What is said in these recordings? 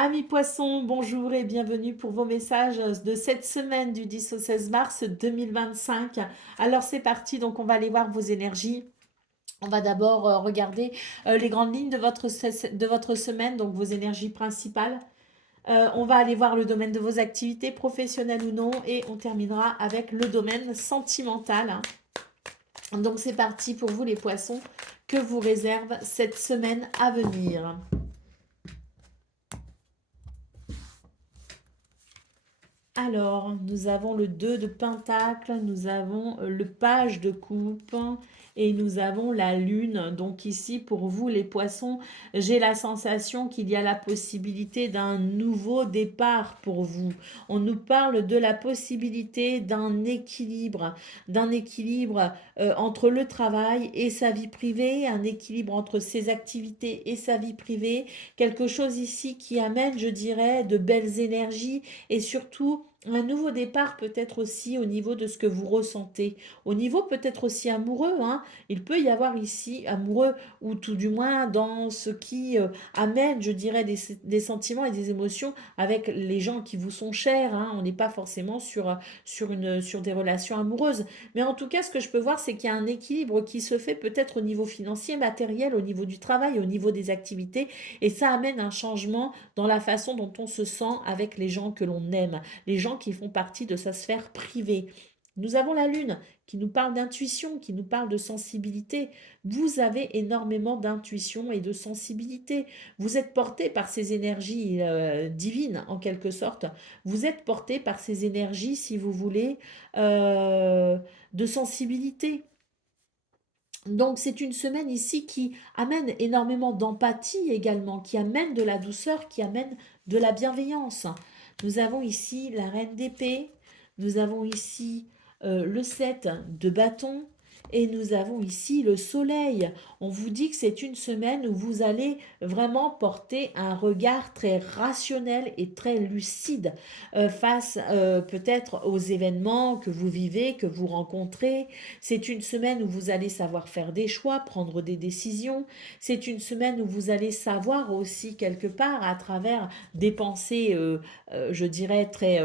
Amis poissons, bonjour et bienvenue pour vos messages de cette semaine du 10 au 16 mars 2025. Alors c'est parti, donc on va aller voir vos énergies. On va d'abord regarder les grandes lignes de votre semaine, donc vos énergies principales. On va aller voir le domaine de vos activités, professionnelles ou non, et on terminera avec le domaine sentimental, hein. Donc c'est parti pour vous les poissons, que vous réserve cette semaine à venir. Alors, nous avons le 2 de Pentacle, nous avons le page de coupe et nous avons la lune. Donc ici, pour vous les poissons, j'ai la sensation qu'il y a la possibilité d'un nouveau départ pour vous. On nous parle de la possibilité d'un équilibre entre le travail et sa vie privée, un équilibre entre ses activités et sa vie privée. Quelque chose ici qui amène, je dirais, de belles énergies et surtout un nouveau départ peut-être aussi au niveau de ce que vous ressentez, au niveau peut-être aussi amoureux, hein. Il peut y avoir ici amoureux ou tout du moins dans ce qui amène, je dirais, des sentiments et des émotions avec les gens qui vous sont chers, hein. On n'est pas forcément sur des relations amoureuses. Mais en tout cas, ce que je peux voir, c'est qu'il y a un équilibre qui se fait peut-être au niveau financier, matériel, au niveau du travail, au niveau des activités. Et ça amène un changement dans la façon dont on se sent avec les gens que l'on aime, les gens qui font partie de sa sphère privée. Nous avons la Lune qui nous parle d'intuition, qui nous parle de sensibilité. Vous avez énormément d'intuition et de sensibilité. Vous êtes porté par ces énergies divines, en quelque sorte. Vous êtes porté par ces énergies, si vous voulez, de sensibilité. Donc c'est une semaine ici qui amène énormément d'empathie également, qui amène de la douceur, qui amène de la bienveillance. Nous avons ici la reine d'épée, nous avons ici le 7 de bâton et nous avons ici le soleil. On vous dit que c'est une semaine où vous allez vraiment porter un regard très rationnel et très lucide face peut-être aux événements que vous vivez, que vous rencontrez. C'est une semaine où vous allez savoir faire des choix, prendre des décisions. C'est une semaine où vous allez savoir aussi quelque part à travers des pensées, je dirais, très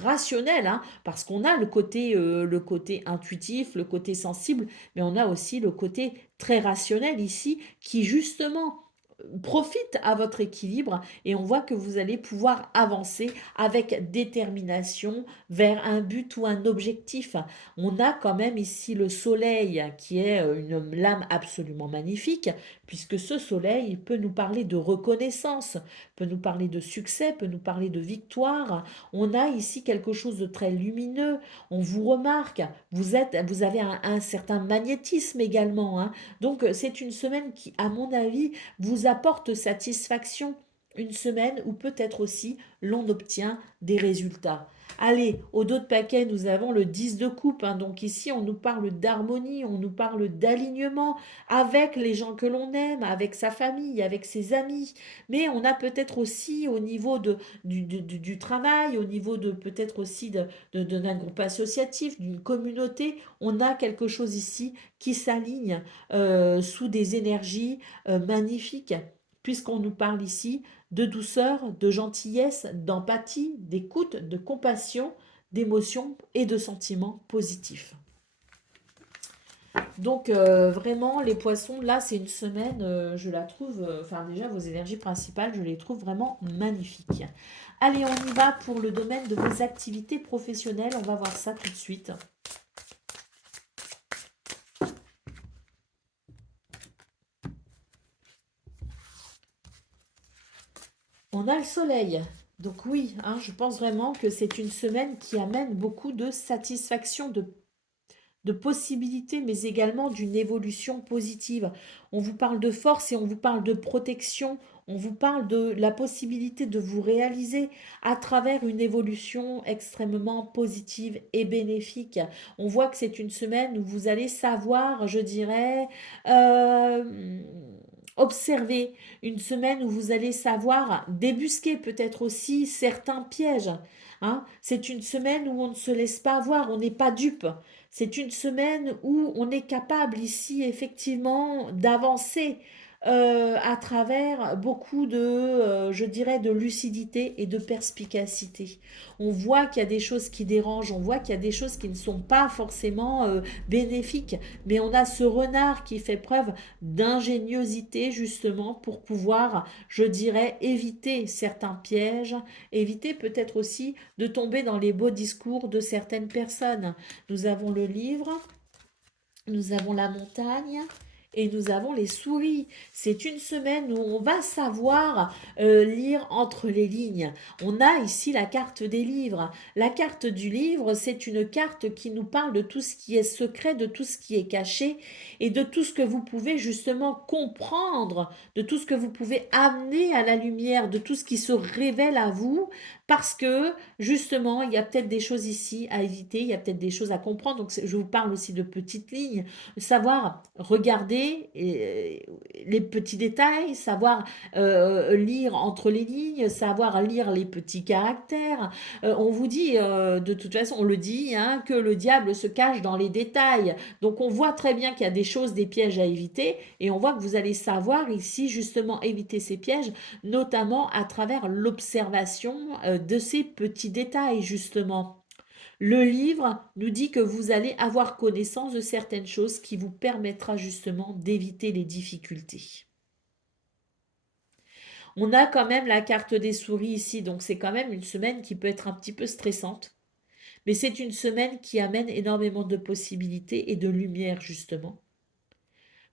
rationnelles, hein, parce qu'on a le côté intuitif, le côté sensible, mais on a aussi le côté très rationnel ici qui justement profite à votre équilibre et on voit que vous allez pouvoir avancer avec détermination vers un but ou un objectif. On a quand même ici le soleil qui est une lame absolument magnifique puisque ce soleil peut nous parler de reconnaissance, peut nous parler de succès, peut nous parler de victoire. On a ici quelque chose de très lumineux. On vous remarque, vous avez un certain magnétisme également, hein. Donc c'est une semaine qui, à mon avis, vous apporte satisfaction, une semaine où peut-être aussi l'on obtient des résultats. Allez, au dos de paquet, nous avons le 10 de coupe, hein. Donc ici, on nous parle d'harmonie, on nous parle d'alignement avec les gens que l'on aime, avec sa famille, avec ses amis. Mais on a peut-être aussi au niveau du travail, au niveau de peut-être aussi d'un groupe associatif, d'une communauté, on a quelque chose ici qui s'aligne sous des énergies magnifique, puisqu'on nous parle ici de douceur, de gentillesse, d'empathie, d'écoute, de compassion, d'émotion et de sentiments positifs. Donc vraiment, les poissons, là, c'est une semaine, je la trouve, enfin déjà, vos énergies principales, je les trouve vraiment magnifiques. Allez, on y va pour le domaine de vos activités professionnelles, on va voir ça tout de suite. On a le soleil. Donc oui, hein, je pense vraiment que c'est une semaine qui amène beaucoup de satisfaction, de possibilités, mais également d'une évolution positive. On vous parle de force et on vous parle de protection. On vous parle de la possibilité de vous réaliser à travers une évolution extrêmement positive et bénéfique. On voit que c'est une semaine où vous allez savoir, je dirais, euh, observer, une semaine où vous allez savoir débusquer peut-être aussi certains pièges, hein. C'est une semaine où on ne se laisse pas avoir, on n'est pas dupe. C'est une semaine où on est capable ici effectivement d'avancer à travers beaucoup de, je dirais, de lucidité et de perspicacité. On voit qu'il y a des choses qui dérangent, on voit qu'il y a des choses qui ne sont pas forcément bénéfiques, mais on a ce renard qui fait preuve d'ingéniosité justement pour pouvoir, je dirais, éviter certains pièges, éviter peut-être aussi de tomber dans les beaux discours de certaines personnes. Nous avons le livre, nous avons la montagne et nous avons les souris. C'est une semaine où on va savoir lire entre les lignes. On a ici la carte des livres. La carte du livre, c'est une carte qui nous parle de tout ce qui est secret, de tout ce qui est caché et de tout ce que vous pouvez justement comprendre, de tout ce que vous pouvez amener à la lumière, de tout ce qui se révèle à vous parce que justement, il y a peut-être des choses ici à éviter, il y a peut-être des choses à comprendre. Donc, je vous parle aussi de petites lignes, savoir regarder les petits détails, savoir lire entre les lignes, savoir lire les petits caractères. On vous dit, de toute façon, on le dit, hein, que le diable se cache dans les détails. Donc, on voit très bien qu'il y a des choses, des pièges à éviter, et on voit que vous allez savoir ici justement éviter ces pièges, notamment à travers l'observation de ces petits détails, justement. Le livre nous dit que vous allez avoir connaissance de certaines choses qui vous permettra justement d'éviter les difficultés. On a quand même la carte des souris ici, donc c'est quand même une semaine qui peut être un petit peu stressante. Mais c'est une semaine qui amène énormément de possibilités et de lumière justement,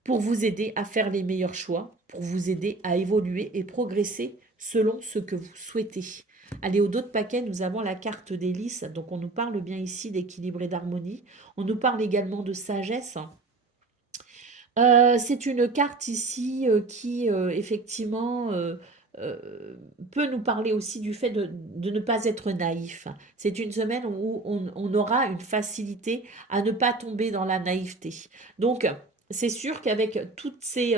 pour vous aider à faire les meilleurs choix, pour vous aider à évoluer et progresser selon ce que vous souhaitez. Allez, au dos de paquet, nous avons la carte des lys, donc on nous parle bien ici d'équilibre et d'harmonie. On nous parle également de sagesse. C'est une carte ici qui, effectivement, peut nous parler aussi du fait de ne pas être naïf. C'est une semaine où on aura une facilité à ne pas tomber dans la naïveté. Donc, c'est sûr qu'avec tous ces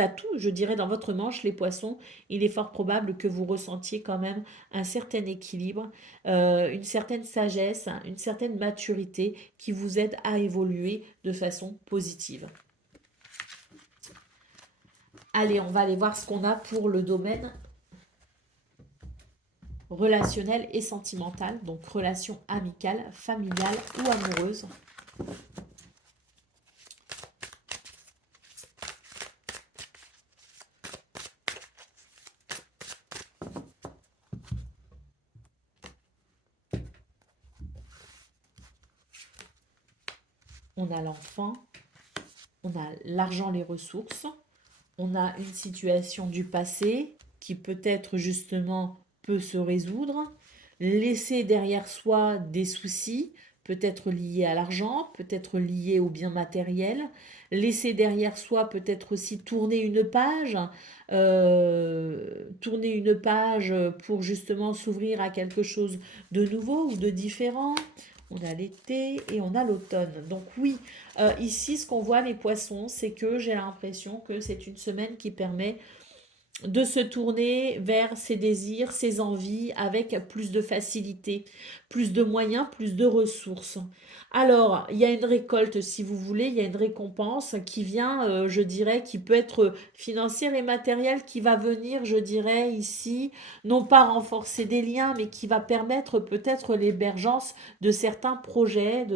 atouts, je dirais, dans votre manche, les poissons, il est fort probable que vous ressentiez quand même un certain équilibre, une certaine sagesse, une certaine maturité qui vous aide à évoluer de façon positive. Allez, on va aller voir ce qu'on a pour le domaine relationnel et sentimental, donc relation amicale, familiale ou amoureuse. On a l'enfant, on a l'argent, les ressources, on a une situation du passé qui peut-être justement peut se résoudre, laisser derrière soi des soucis, peut-être liés à l'argent, peut-être liés aux biens matériels, laisser derrière soi peut-être aussi tourner une page pour justement s'ouvrir à quelque chose de nouveau ou de différent. On a l'été et on a l'automne. Donc oui, ici, ce qu'on voit les poissons, c'est que j'ai l'impression que c'est une semaine qui permet de se tourner vers ses désirs, ses envies avec plus de facilité, plus de moyens, plus de ressources. Alors, il y a une récolte, si vous voulez, il y a une récompense qui vient, je dirais, qui peut être financière et matérielle, qui va venir, je dirais, ici, non pas renforcer des liens, mais qui va permettre peut-être l'émergence de certains projets,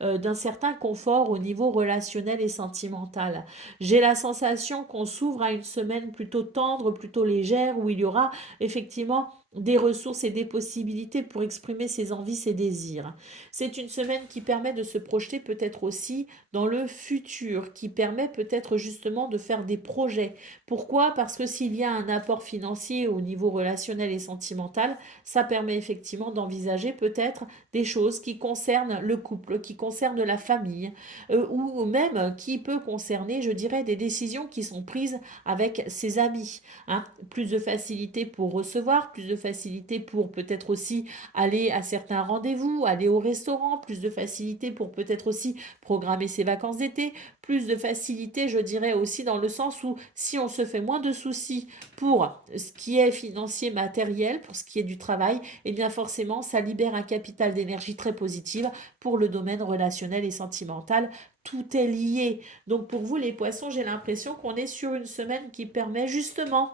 d'un certain confort au niveau relationnel et sentimental. J'ai la sensation qu'on s'ouvre à une semaine plutôt tendre, plutôt légère, où il y aura effectivement des ressources et des possibilités pour exprimer ses envies, ses désirs. C'est une semaine qui permet de se projeter peut-être aussi dans le futur, qui permet peut-être justement de faire des projets. Pourquoi? Parce que s'il y a un apport financier au niveau relationnel et sentimental, ça permet effectivement d'envisager peut-être des choses qui concernent le couple, qui concernent la famille, ou même qui peut concerner, je dirais, des décisions qui sont prises avec ses amis. Hein. Plus de facilité pour recevoir, plus de facilité pour peut-être aussi aller à certains rendez-vous, aller au restaurant, plus de facilité pour peut-être aussi programmer ses vacances d'été, plus de facilité, je dirais aussi dans le sens où si on se fait moins de soucis pour ce qui est financier, matériel, pour ce qui est du travail, eh bien forcément, ça libère un capital d'énergie très positive pour le domaine relationnel et sentimental, tout est lié. Donc pour vous les poissons, j'ai l'impression qu'on est sur une semaine qui permet justement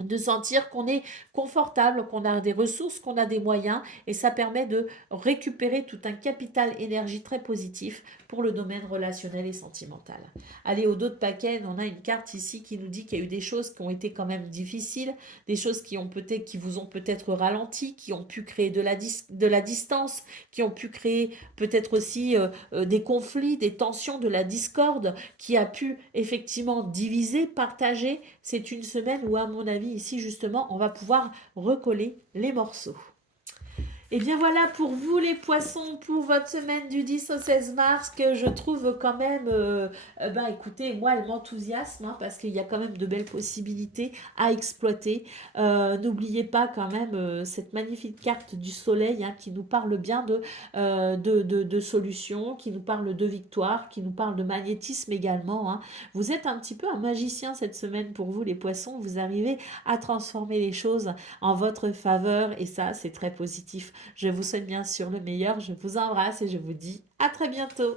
de sentir qu'on est confortable, qu'on a des ressources, qu'on a des moyens, et ça permet de récupérer tout un capital énergie très positif pour le domaine relationnel et sentimental. Allez, au dos de paquet, on a une carte ici qui nous dit qu'il y a eu des choses qui ont été quand même difficiles, des choses qui vous ont peut-être ralenti, qui ont pu créer de la distance, qui ont pu créer peut-être aussi des conflits, des tensions, de la discorde, qui a pu effectivement diviser, partager. C'est une semaine où, à mon avis, ici, justement, on va pouvoir recoller les morceaux. Et bien voilà pour vous les poissons, pour votre semaine du 10 au 16 mars, que je trouve quand même, écoutez, moi elle m'enthousiasme, hein, parce qu'il y a quand même de belles possibilités à exploiter. N'oubliez pas quand même cette magnifique carte du soleil, hein, qui nous parle bien de solutions, qui nous parle de victoire, qui nous parle de magnétisme également, hein. Vous êtes un petit peu un magicien cette semaine pour vous les poissons, vous arrivez à transformer les choses en votre faveur et ça c'est très positif. Je vous souhaite bien sûr le meilleur, je vous embrasse et je vous dis à très bientôt.